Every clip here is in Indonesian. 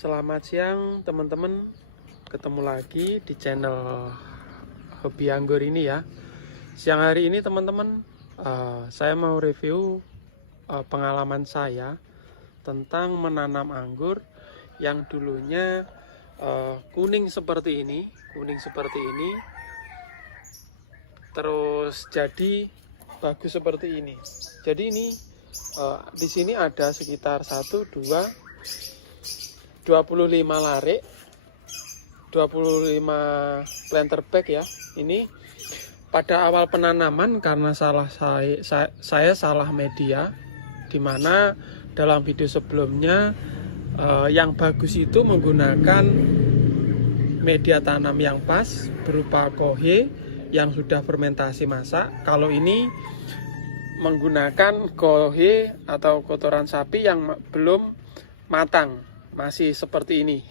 Selamat siang teman-teman, ketemu lagi di channel Hobi Anggur ini ya. Siang hari ini teman-teman, saya mau review pengalaman saya tentang menanam anggur yang dulunya kuning seperti ini, terus jadi bagus seperti ini. Jadi ini di sini ada sekitar 25 larik, 25 planter bag ya. Ini pada awal penanaman karena saya salah media, dimana dalam video sebelumnya yang bagus itu menggunakan media tanam yang pas berupa kohe yang sudah fermentasi masak. Kalau ini menggunakan kohe atau kotoran sapi yang belum matang, masih seperti ini.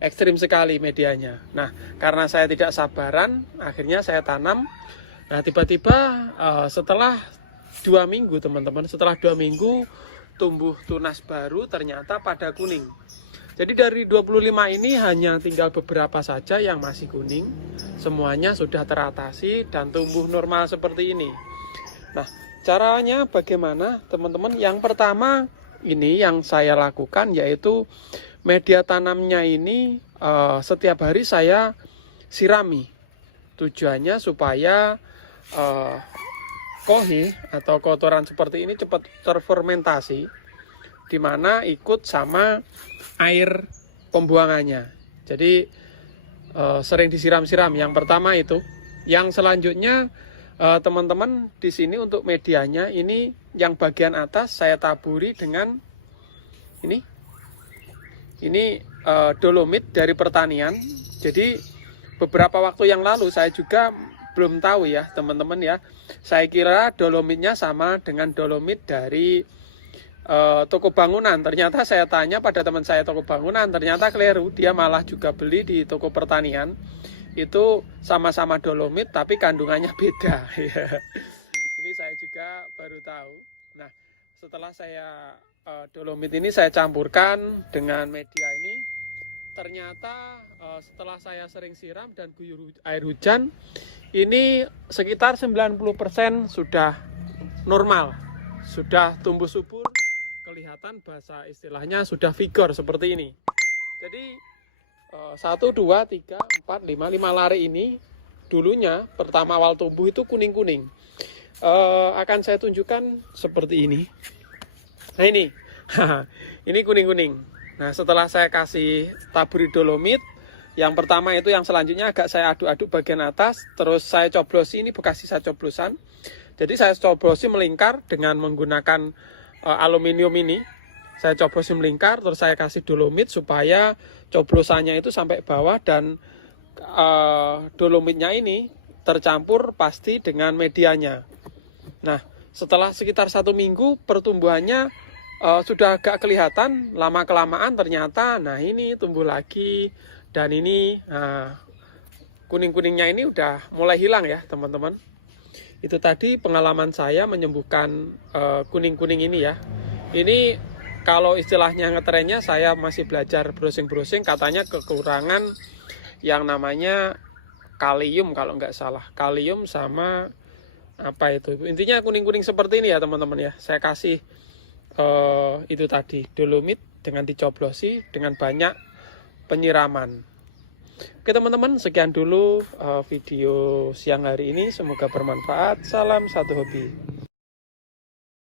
Ekstrim sekali medianya. Nah, karena saya tidak sabaran, akhirnya saya tanam. Nah, tiba-tiba setelah 2 minggu teman-teman, setelah 2 minggu tumbuh tunas baru ternyata pada kuning. Jadi dari 25 ini hanya tinggal beberapa saja yang masih kuning. Semuanya sudah teratasi dan tumbuh normal seperti ini. Nah, caranya bagaimana teman-teman? Yang pertama ini yang saya lakukan yaitu media tanamnya ini setiap hari saya sirami. Tujuannya supaya kohi atau kotoran seperti ini cepat terfermentasi, di mana ikut sama air pembuangannya. Jadi sering disiram-siram. Yang pertama itu. Yang selanjutnya teman-teman di sini untuk medianya ini yang bagian atas saya taburi dengan ini dolomit dari pertanian. Jadi beberapa waktu yang lalu saya juga belum tahu ya teman-teman ya. Saya kira dolomitnya sama dengan dolomit dari toko bangunan. Ternyata saya tanya pada teman saya toko bangunan, ternyata keliru. Dia malah juga beli di toko pertanian. Itu sama-sama dolomit tapi kandungannya beda. Ini saya juga baru tahu. Nah, setelah saya dolomit ini saya campurkan dengan media ini, ternyata setelah saya sering siram dan guyur air hujan, ini sekitar 90% sudah normal, sudah tumbuh subur, kelihatan bahasa istilahnya sudah vigor seperti ini. Jadi 1, 2, 3, 4, 5 lari ini dulunya pertama awal tumbuh itu kuning-kuning. Akan saya tunjukkan seperti ini. Nah ini, ini kuning-kuning. Nah setelah saya kasih taburi dolomit, yang pertama itu yang selanjutnya agak saya aduk-aduk bagian atas, terus saya coblosi, ini bekas sisa coblosan. Jadi saya coblosi melingkar dengan menggunakan aluminium ini. Saya coblosi melingkar, terus saya kasih dolomit supaya coblosannya itu sampai bawah dan dolomitnya ini tercampur pasti dengan medianya. Nah, setelah sekitar 1 minggu pertumbuhannya sudah agak kelihatan, lama-kelamaan ternyata, nah ini tumbuh lagi, dan ini kuning-kuningnya ini udah mulai hilang ya teman-teman. Itu tadi pengalaman saya menyembuhkan kuning-kuning ini ya. Ini kalau istilahnya ngetrennya, saya masih belajar browsing-browsing, katanya kekurangan yang namanya kalium kalau nggak salah. Kalium sama apa itu. Intinya kuning-kuning seperti ini ya teman-teman ya. Saya kasih itu tadi, dolomit dengan dicoblosi dengan banyak penyiraman. Oke teman-teman, sekian dulu video siang hari ini. Semoga bermanfaat. Salam satu hobi.